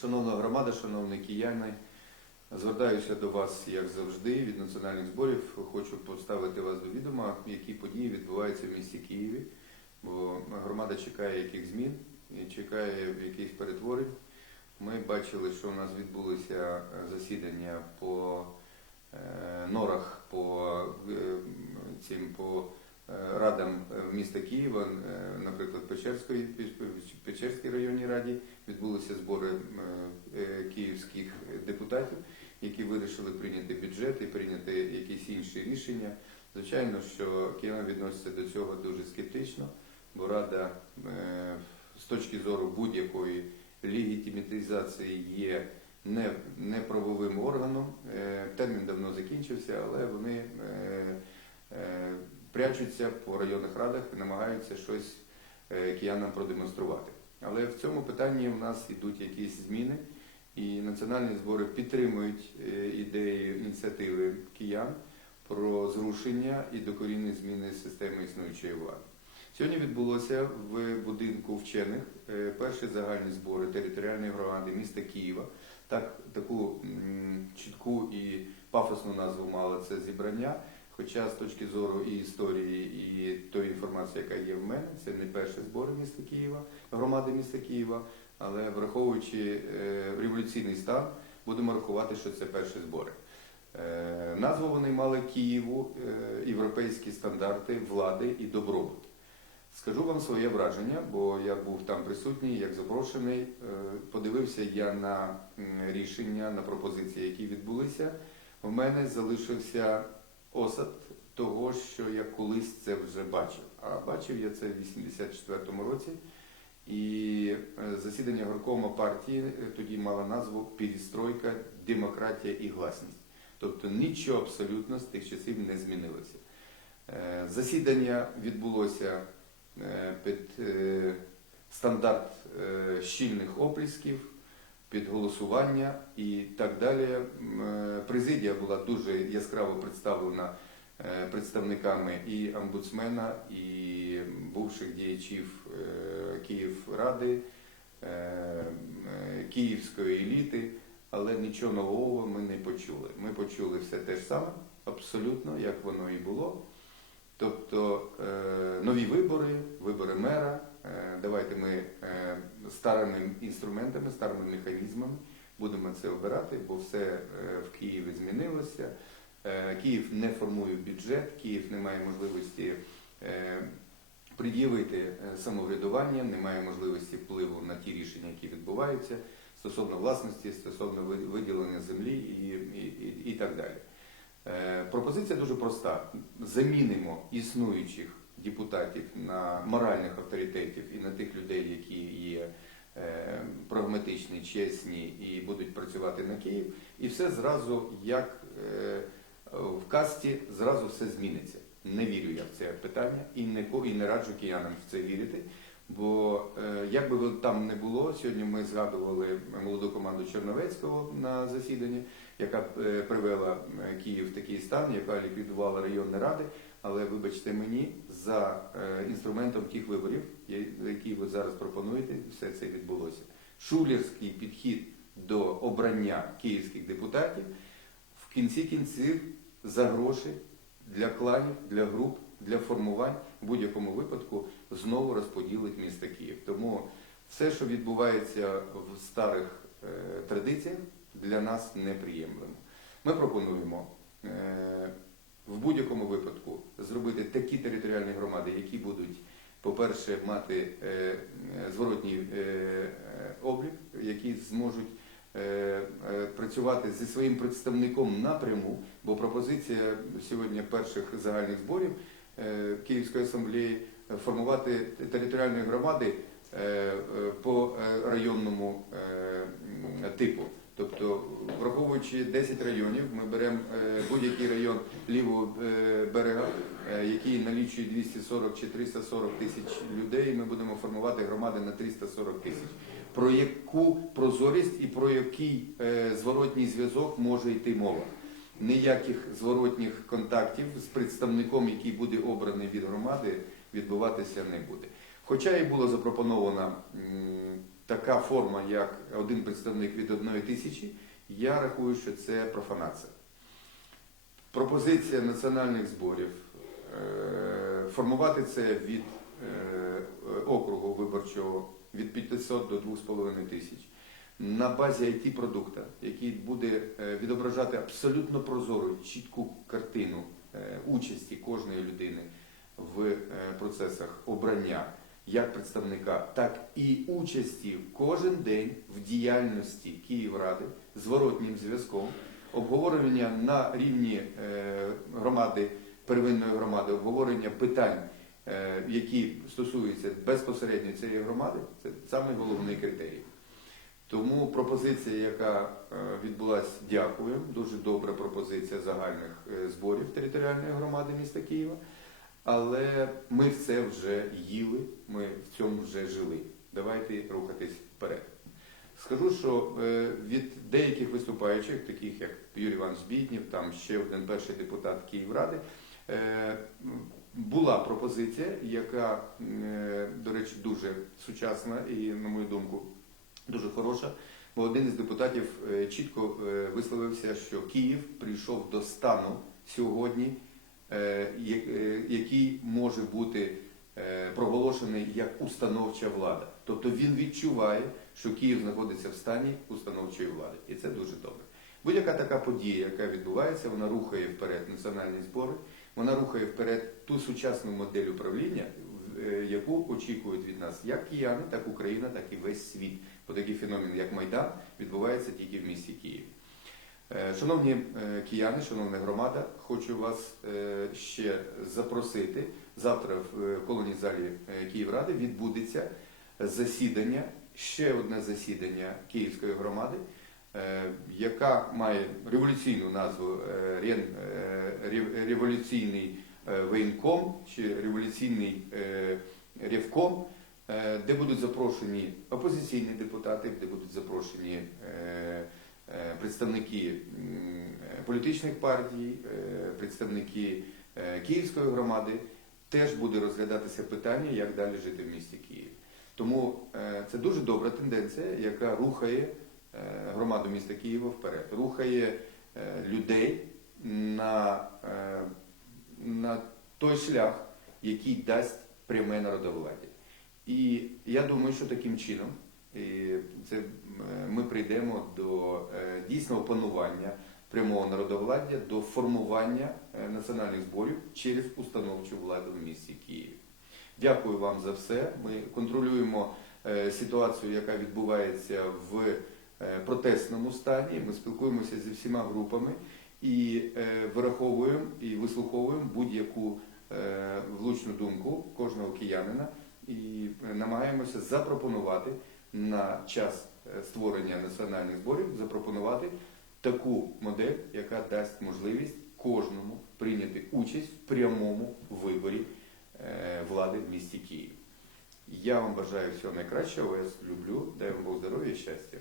Шановна громада, шановні кияни, звертаюся до вас, як завжди, від національних зборів. Хочу поставити вас до відома, які події відбуваються в місті Києві. Бо громада чекає яких змін чекає якихось перетворень. Ми бачили, що у нас відбулися засідання по е, норах, по е, цим по е, радам міста Києва, е, наприклад, Печерської Печерській районній раді відбулися збори е, е, київських депутатів, які вирішили прийняти бюджет і прийняти якісь інші рішення. Звичайно, що Києва відноситься до цього дуже скептично, бо Рада е, з точки зору будь-якої легітимізації є не, не органом. Е, Термін давно закінчився, але вони е, е, прячуться по районних радах і намагаються щось е, киянам продемонструвати. Але в цьому питанні в нас йдуть якісь зміни, і національні збори підтримують е, ідею ініціативи киян про зрушення і докорінні зміни системи існуючої влади. Сьогодні відбулося в будинку вчених е, перші загальні збори територіальної громади міста Києва. Так, таку чітку і пафосну назву мало це зібрання. Хоча з точки зору і історії, і тої інформації, яка є в мене, це не перші збори міста Києва, громади міста Києва, але враховуючи е, революційний стан, будемо рахувати, що це перші збори. Е, назву вони мали Києву, е, європейські стандарти влади і добробут. Скажу вам своє враження, бо я був там присутній, як запрошений. Подивився я на рішення, на пропозиції, які відбулися. У мене залишився осад того, що я колись це вже бачив. А бачив я це в 84-му році. І е, засідання горкома партії е, тоді мало назву Перестройка, демократія і гласність. Тобто нічого абсолютно з тих часів не змінилося. Е, Засідання відбулося під стандарт щільних оплесків, під голосування і так далі. Е, Президія була дуже яскраво представлена е, представниками і омбудсмена, і бувших діячів е, Київради, київської еліти, але нічого нового ми не почули. Ми почули все те ж саме, абсолютно, як воно і було. Тобто нові вибори, вибори мера. Е, давайте ми е, старими інструментами, старими механізмами будемо це обирати, бо все е, в Києві змінилося. Київ не формує бюджет, Київ не має можливості пред'явити самоврядування, не має можливості впливу на ті рішення, які відбуваються стосовно власності, стосовно виділення землі і, і, і, і так далі. Пропозиція дуже проста. Замінимо існуючих депутатів на моральних авторитетів і на тих людей, які є е, прагматичні, чесні і будуть працювати на Київ. І все зразу, як е, в касті, зразу все зміниться. Не вірю я в це питання і не, і не раджу киянам в це вірити. Бо е, як би там не було, сьогодні ми згадували молоду команду Черновецького на засіданні, яка е, привела е, Київ в такий стан, яка ліквідувала районні ради. Але вибачте мені, за е, інструментом тих виборів, які ви зараз пропонуєте, все це відбулося. Шулерський підхід до обрання київських депутатів в кінці кінців за гроші для кланів, для груп, для формувань в будь-якому випадку знову розподілить місто Київ. Тому все, що відбувається в старих традиціях, для нас неприємлемо. Ми пропонуємо е, в будь-якому випадку зробити такі територіальні громади, які будуть, по-перше, мати е, зворотній е, облік, які зможуть працювати зі своїм представником напряму, бо пропозиція сьогодні перших загальних зборів Київської асамблеї формувати територіальні громади по районному типу. Тобто, враховуючи 10 районів, ми беремо е, будь-який район лівого е, берега, е, який налічує 240 чи 340 тисяч людей, ми будемо формувати громади на 340 тисяч. Про яку прозорість і про який зворотній зв'язок може йти мова? Ніяких зворотніх контактів з представником, який буде обраний від громади, відбуватися не буде. Хоча і було запропоновано така форма, як один представник від одної тисячі, я рахую, що це профанація. Пропозиція національних зборів е, формувати це від е, округу виборчого від 500 до 2,5 тисяч на базі it продукта, який буде е, відображати абсолютно прозору, чітку картину участі кожної людини в процесах обрання як представника, так і участі кожен день в діяльності Київради з воротнім зв'язком, обговорення на рівні е, громади, первинної громади, обговорення питань, е, які стосуються безпосередньо цієї громади, це саме головний критерій. Тому пропозиція, яка е, відбулася, дякую. Дуже добра пропозиція загальних зборів територіальної громади міста Києва. Але ми все вже їли, ми в цьому вже жили. Давайте рухатись вперед. Скажу, що е, від деяких виступаючих, таких як Юрій Іванович Бітнів, там ще один перший депутат Київради, е, була пропозиція, яка, е, до речі, дуже сучасна і, на мою думку, дуже хороша. Бо один із депутатів чітко висловився, що Київ прийшов до стану сьогодні, який може бути е, проголошений як установча влада. Тобто він відчуває, що Київ знаходиться в стані установчої влади. І це дуже добре. Будь-яка така подія, яка відбувається, вона рухає вперед національні збори, вона рухає вперед ту сучасну модель управління, е, яку очікують від нас як кияни, так Україна, так і весь світ. Бо такий феномен, як Майдан, відбувається тільки в місті Києві. Е, Шановні е, кияни, шановна громада, хочу вас е, ще запросити. Завтра в колоній залі Київради відбудеться засідання, ще одне засідання Київської громади, яка має революційну назву революційний воєнком чи революційний ревком, де будуть запрошені опозиційні депутати, де будуть запрошені представники е, політичних партій, е, представники е, Київської громади, теж буде розглядатися питання, як далі жити в місті Київ. Тому е, це дуже добра тенденція, яка рухає е, громаду міста Києва вперед, рухає е, людей на, е, на той шлях, який дасть пряме народовладдя. І я думаю, що таким чином і це, е, ми прийдемо до е, дійсного панування прямого народовладдя, до формування е, національних зборів через установчу владу в місті Києві. Дякую вам за все. Ми контролюємо ситуацію, яка відбувається в протестному стані. Ми спілкуємося зі всіма групами і вираховуємо і вислуховуємо будь-яку влучну думку кожного киянина і намагаємося запропонувати на час е, створення національних зборів запропонувати таку модель, яка дасть можливість кожному прийняти участь в прямому виборі е, влади в місті Київ. Я вам бажаю всього найкращого, вас люблю, дай вам Бог здоров'я і щастя.